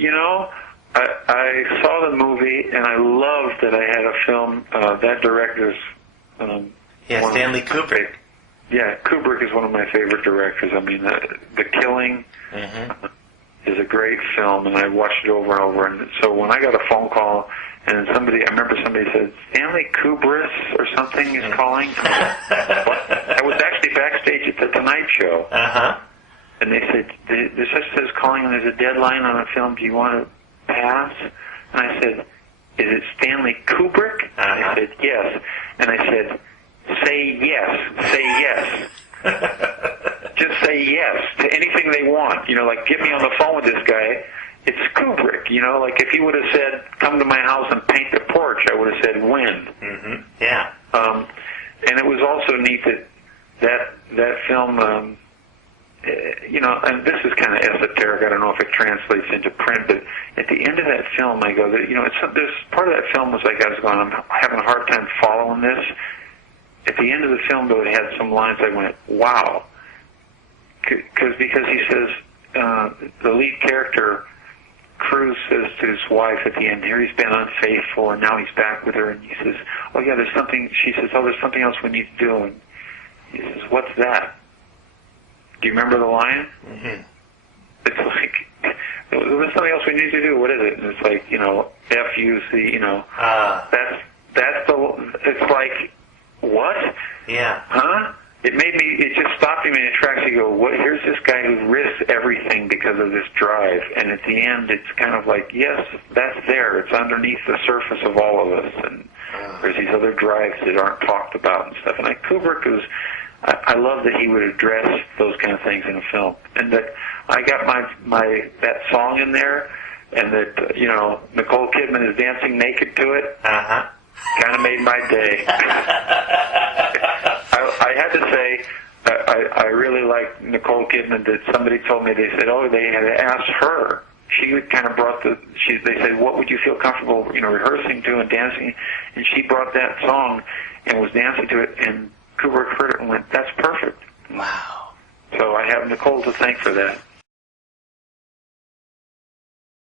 You know, I saw the movie, and I loved that I had a film, that director's... Stanley Kubrick. Yeah, Kubrick is one of my favorite directors. I mean, The Killing is a great film, and I watched it over and over. And so when I got a phone call, and I remember somebody said, Stanley Kubrick or something is calling. I was actually backstage at The Tonight Show. And they said, this just says calling, and there's a deadline on a film. Do you want to pass? And I said, is it Stanley Kubrick? And they said, yes. And I said, say yes. Say yes. Just say yes to anything they want. You know, like, get me on the phone with this guy. It's Kubrick. You know, like, if he would have said, come to my house and paint the porch, I would have said, when. Yeah. And it was also neat that film... you know, and this is kind of esoteric. I don't know if it translates into print, but at the end of that film, I go, you know, there's part of that film was like I was going, I'm having a hard time following this. At the end of the film, though, it had some lines I went, wow. Because he says, the lead character, Cruz, says to his wife at the end, here he's been unfaithful, and now he's back with her, and he says, oh, yeah, there's something, she says, oh, there's something else we need to do, and he says, what's that? Do you remember the line? It's like, there's something else we need to do. What is it? And it's like, you know, F-U-C, you know. That's it's like, what? Yeah. Huh? It just stopped me in its tracks. You go, what? Here's this guy who risks everything because of this drive. And at the end, it's kind of like, yes, that's there. It's underneath the surface of all of us. And there's these other drives that aren't talked about and stuff. And like, Kubrick was... I love that he would address those kind of things in a film, and that I got that song in there, and that you know Nicole Kidman is dancing naked to it. Kind of made my day. I had to say I really like Nicole Kidman. That somebody told me, they said, oh, they had asked her. She kind of brought they said, what would you feel comfortable, you know, rehearsing to and dancing, and she brought that song and was dancing to it, and Kubrick heard it and went, that's perfect. Wow. So I have Nicole to thank for that.